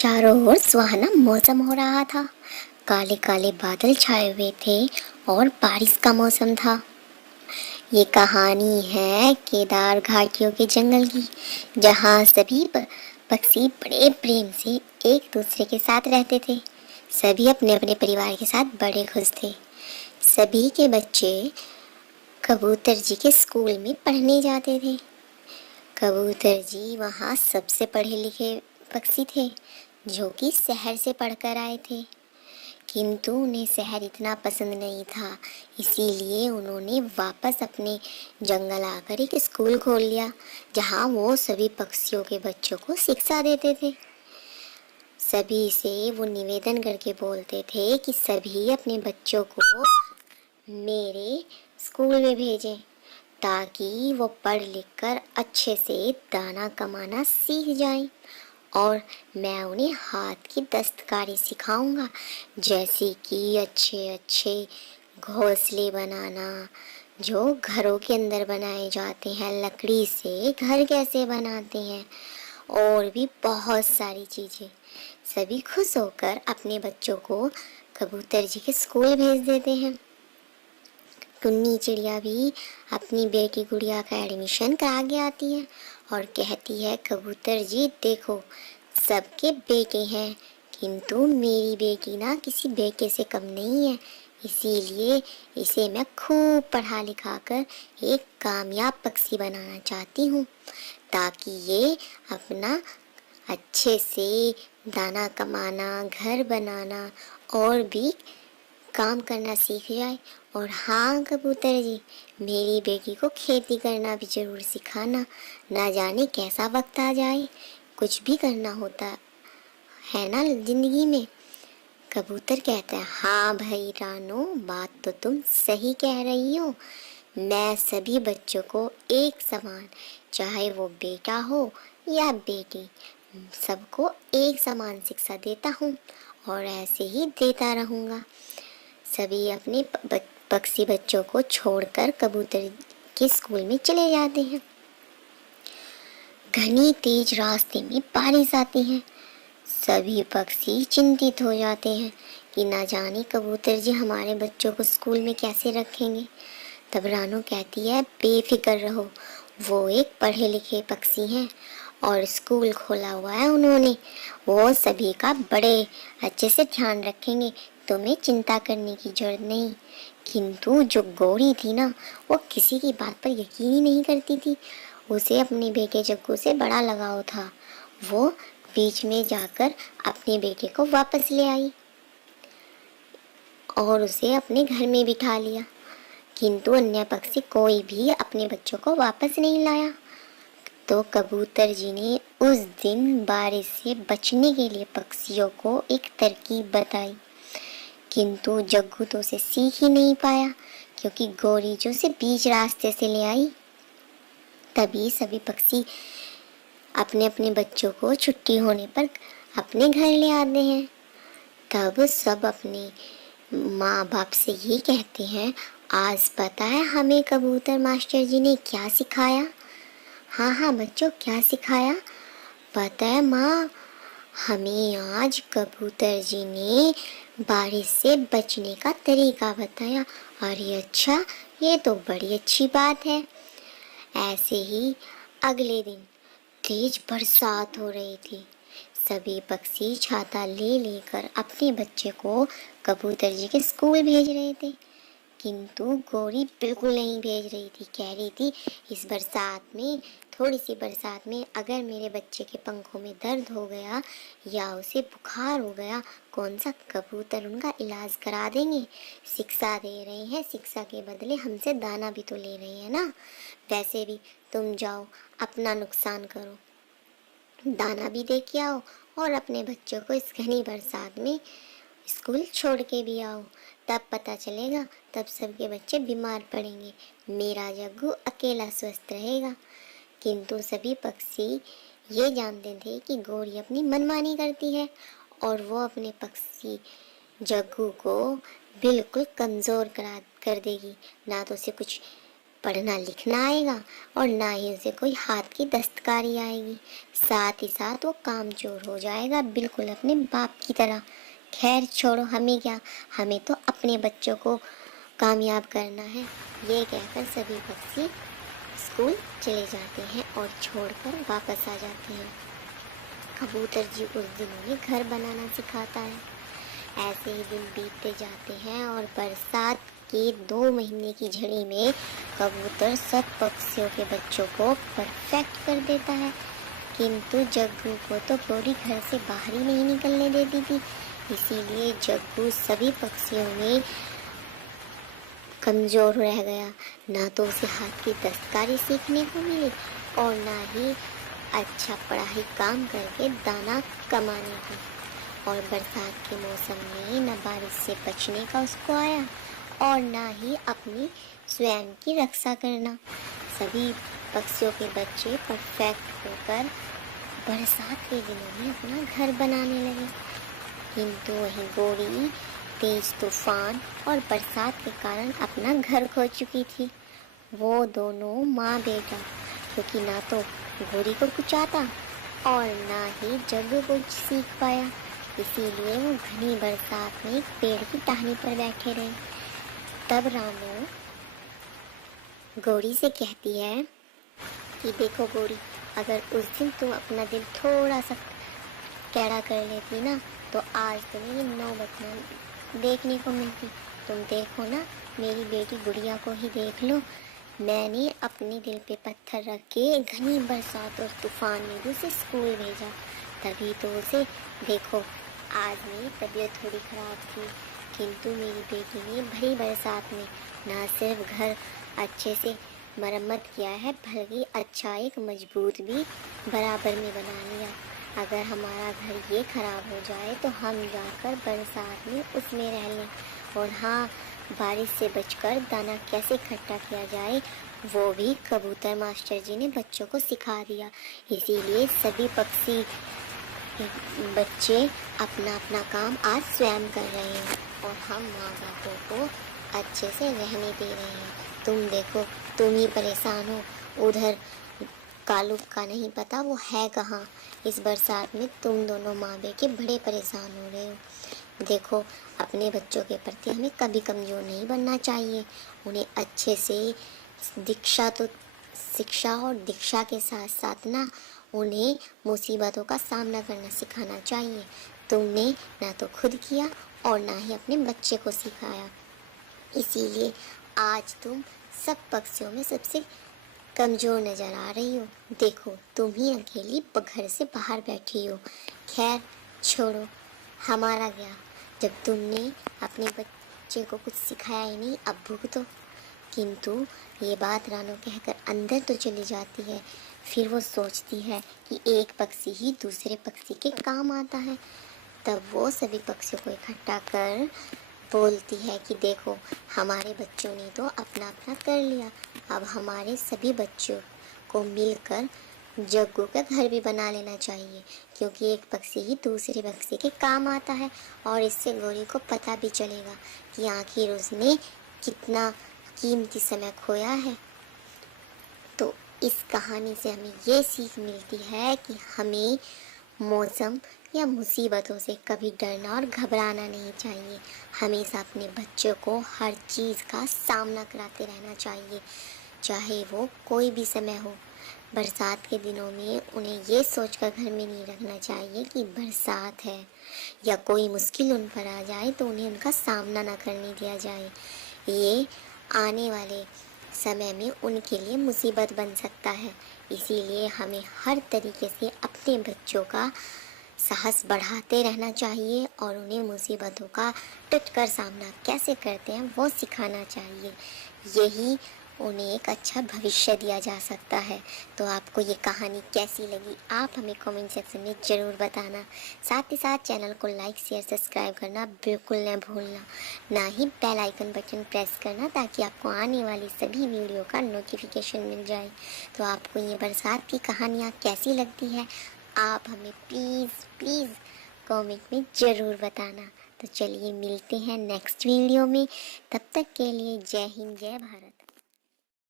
चारों ओर सुहाना मौसम हो रहा था। काले काले बादल छाए हुए थे और बारिश का मौसम था। ये कहानी है केदार घाटियों के जंगल की, जहाँ सभी पक्षी बड़े प्रेम से एक दूसरे के साथ रहते थे। सभी अपने अपने परिवार के साथ बड़े खुश थे। सभी के बच्चे कबूतर जी के स्कूल में पढ़ने जाते थे। कबूतर जी वहाँ सबसे पढ़े लिखे पक्षी थे, जो कि शहर से पढ़कर आए थे। किंतु उन्हें शहर इतना पसंद नहीं था, इसीलिए उन्होंने वापस अपने जंगल आकर एक स्कूल खोल लिया, जहाँ वो सभी पक्षियों के बच्चों को शिक्षा देते थे। सभी से वो निवेदन करके बोलते थे कि सभी अपने बच्चों को मेरे स्कूल में भेजें, ताकि वो पढ़ लिख कर अच्छे से दाना कमाना सीख जाएं। और मैं उन्हें हाथ की दस्तकारी सिखाऊंगा, जैसे कि अच्छे अच्छे घोंसले बनाना, जो घरों के अंदर बनाए जाते हैं, लकड़ी से घर कैसे बनाते हैं, और भी बहुत सारी चीज़ें। सभी खुश होकर अपने बच्चों को कबूतर जी के स्कूल भेज देते हैं। टुन्नी चिड़िया भी अपनी बेटी गुड़िया का एडमिशन करा के आती है और कहती है, कबूतर जी देखो, सबके बेटे हैं, किंतु मेरी बेटी ना किसी बेटे से कम नहीं है। इसीलिए इसे मैं खूब पढ़ा लिखा कर एक कामयाब पक्षी बनाना चाहती हूँ, ताकि ये अपना अच्छे से दाना कमाना, घर बनाना और भी काम करना सीख जाए। और हाँ कबूतर जी, मेरी बेटी को खेती करना भी जरूर सिखाना, ना जाने कैसा वक्त आ जाए, कुछ भी करना होता है ना जिंदगी में। कबूतर कहता है, हाँ भाई रानो, बात तो तुम सही कह रही हो। मैं सभी बच्चों को एक समान, चाहे वो बेटा हो या बेटी, सबको एक समान शिक्षा देता हूँ और ऐसे ही देता रहूँगा। सभी अपने पक्षी बच्चों को छोड़कर कबूतर के स्कूल में चले जाते हैं। घनी तेज रास्ते में बारिश आती है। सभी पक्षी चिंतित हो जाते हैं कि ना जाने कबूतर जी हमारे बच्चों को स्कूल में कैसे रखेंगे। तब रानो कहती है, बेफिक्र रहो, वो एक पढ़े लिखे पक्षी हैं और स्कूल खोला हुआ है उन्होंने, वो सभी का बड़े अच्छे से ध्यान रखेंगे, तुम्हें चिंता करने की जरूरत नहीं। किंतु जो गौरी थी ना, वो किसी की बात पर यकीन ही नहीं करती थी। उसे अपने बेटे जग्गू से बड़ा लगाव था। वो बीच में जाकर अपने बेटे को वापस ले आई और उसे अपने घर में बिठा लिया। किंतु अन्य पक्षी कोई भी अपने बच्चों को वापस नहीं लाया। तो कबूतर जी ने उस दिन बारिश से बचने के लिए पक्षियों को एक तरकीब बताई, किंतु जग्गू तो उसे सीख ही नहीं पाया, क्योंकि गौरी जो उसे बीच रास्ते से ले आई। तभी सभी पक्षी अपने अपने बच्चों को छुट्टी होने पर अपने घर ले आते हैं। तब सब अपने माँ बाप से ये कहते हैं, आज पता है हमें कबूतर मास्टर जी ने क्या सिखाया? हाँ हाँ बच्चों, क्या सिखाया? पता है माँ, हमें आज कबूतर जी ने बारिश से बचने का तरीका बताया। अरे अच्छा, ये तो बड़ी अच्छी बात है। ऐसे ही अगले दिन तेज बरसात हो रही थी। सभी पक्षी छाता ले लेकर अपने बच्चे को कबूतर जी के स्कूल भेज रहे थे, किंतु गौरी बिल्कुल नहीं भेज रही थी। कह रही थी, इस बरसात में, थोड़ी सी बरसात में अगर मेरे बच्चे के पंखों में दर्द हो गया या उसे बुखार हो गया, कौन सा कबूतर उनका इलाज करा देंगे? शिक्षा दे रहे हैं, शिक्षा के बदले हमसे दाना भी तो ले रहे हैं ना। वैसे भी तुम जाओ, अपना नुकसान करो, दाना भी दे के आओ और अपने बच्चों को इस घनी बरसात में स्कूल छोड़ के भी आओ। तब पता चलेगा, तब सबके बच्चे बीमार पड़ेंगे, मेरा जग्गू अकेला स्वस्थ रहेगा। किंतु सभी पक्षी ये जानते थे कि गौरी अपनी मनमानी करती है और वो अपने पक्षी जग्गू को बिल्कुल कमज़ोर कर देगी, ना तो उसे कुछ पढ़ना लिखना आएगा और ना ही उसे कोई हाथ की दस्तकारी आएगी। साथ ही साथ वो कामचोर हो जाएगा, बिल्कुल अपने बाप की तरह। खैर छोड़ो, हमें क्या, हमें तो अपने बच्चों को कामयाब करना है। ये कहकर सभी पक्षी स्कूल चले जाते हैं और छोड़कर वापस आ जाते हैं। कबूतर जी उस दिन उन्हें घर बनाना सिखाता है। ऐसे ही दिन बीतते जाते हैं और बरसात के 2 महीने की झड़ी में कबूतर सब पक्षियों के बच्चों को परफेक्ट कर देता है। किंतु जग्गू को तो गौरी घर से बाहर ही नहीं निकलने देती थी। इसीलिए जग्गू सभी पक्षियों में कमजोर रह गया। ना तो उसे हाथ की दस्तकारी सीखने को मिली और ना ही अच्छा पढ़ाई काम करके दाना कमाने की। और बरसात के मौसम में न बारिश से बचने का उसको आया और ना ही अपनी स्वयं की रक्षा करना। सभी पक्षियों के बच्चे परफेक्ट होकर बरसात के दिनों में अपना घर बनाने लगे। किंतु वहीं गौरी तेज तूफान और बरसात के कारण अपना घर खो चुकी थी। वो दोनों माँ बेटा, क्योंकि ना तो गौरी को कुछ आता और ना ही जग्गू कुछ सीख पाया, इसीलिए वो घनी बरसात में एक पेड़ की टहनी पर बैठे रहे। तब रामू गौरी से कहती है कि देखो गौरी, अगर उस दिन तुम अपना दिल थोड़ा सा कैड़ा कर लेती ना, तो आज तुम्हें ये नौबत ना देखने को मिलती। तुम देखो ना, मेरी बेटी गुड़िया को ही देख लो। मैंने अपने दिल पे पत्थर रख के घनी बरसात और तूफान में भी उसे स्कूल भेजा, तभी तो उसे देखो। आज मेरी तबीयत थोड़ी खराब थी, किंतु मेरी बेटी ने भरी बरसात में ना सिर्फ घर अच्छे से मरम्मत किया है, बल्कि अच्छा एक मजबूत भी बराबर में बना लिया। अगर हमारा घर ये खराब हो जाए तो हम जाकर बरसात में उसमें रह लें। और हाँ, बारिश से बचकर दाना कैसे इकट्ठा किया जाए वो भी कबूतर मास्टर जी ने बच्चों को सिखा दिया। इसीलिए सभी पक्षी बच्चे अपना अपना काम आज स्वयं कर रहे हैं और हम माँ बापों को अच्छे से रहने दे रहे हैं। तुम देखो, तुम ही परेशान हो, उधर कालू का नहीं पता वो है कहाँ। इस बरसात में तुम दोनों माँ बेटे बड़े परेशान हो रहे हो। देखो, अपने बच्चों के प्रति हमें कभी कमज़ोर नहीं बनना चाहिए। उन्हें अच्छे से शिक्षा और दीक्षा के साथ साथ ना उन्हें मुसीबतों का सामना करना सिखाना चाहिए। तुमने ना तो खुद किया और ना ही अपने बच्चे को सिखाया, इसीलिए आज तुम सब पक्षियों में सबसे कमज़ोर नज़र आ रही हो। देखो, तुम ही अकेली घर से बाहर बैठी हो। खैर छोड़ो, हमारा क्या, जब तुमने अपने बच्चे को कुछ सिखाया ही नहीं, अब भुगतो। किंतु ये बात रानू कहकर अंदर तो चली जाती है। फिर वो सोचती है कि एक पक्षी ही दूसरे पक्षी के काम आता है। तब वो सभी पक्षियों को इकट्ठा कर बोलती है कि देखो, हमारे बच्चों ने तो अपना अपना कर लिया, अब हमारे सभी बच्चों को मिलकर जग्गू का घर भी बना लेना चाहिए, क्योंकि एक पक्षी ही दूसरे पक्षी के काम आता है। और इससे गौरी को पता भी चलेगा कि आखिर उसने कितना कीमती समय खोया है। तो इस कहानी से हमें ये सीख मिलती है कि हमें मौसम या मुसीबतों से कभी डरना और घबराना नहीं चाहिए। हमेशा अपने बच्चों को हर चीज़ का सामना कराते रहना चाहिए, चाहे वो कोई भी समय हो। बरसात के दिनों में उन्हें ये सोचकर घर में नहीं रखना चाहिए कि बरसात है या कोई मुश्किल उन पर आ जाए तो उन्हें उनका सामना ना करने दिया जाए। ये आने वाले समय में उनके लिए मुसीबत बन सकता है। इसीलिए हमें हर तरीके से अपने बच्चों का साहस बढ़ाते रहना चाहिए और उन्हें मुसीबतों का डटकर सामना कैसे करते हैं वो सिखाना चाहिए। यही उन्हें एक अच्छा भविष्य दिया जा सकता है। तो आपको ये कहानी कैसी लगी, आप हमें कमेंट सेक्शन में ज़रूर बताना। साथ ही साथ चैनल को लाइक शेयर सब्सक्राइब करना बिल्कुल न भूलना, ना ही बेल आइकन बटन प्रेस करना, ताकि आपको आने वाली सभी वीडियो का नोटिफिकेशन मिल जाए। तो आपको ये बरसात की कहानियाँ कैसी लगती है, आप हमें प्लीज़ कमेंट में ज़रूर बताना। तो चलिए मिलते हैं नेक्स्ट वीडियो में, तब तक के लिए जय हिंद जय भारत।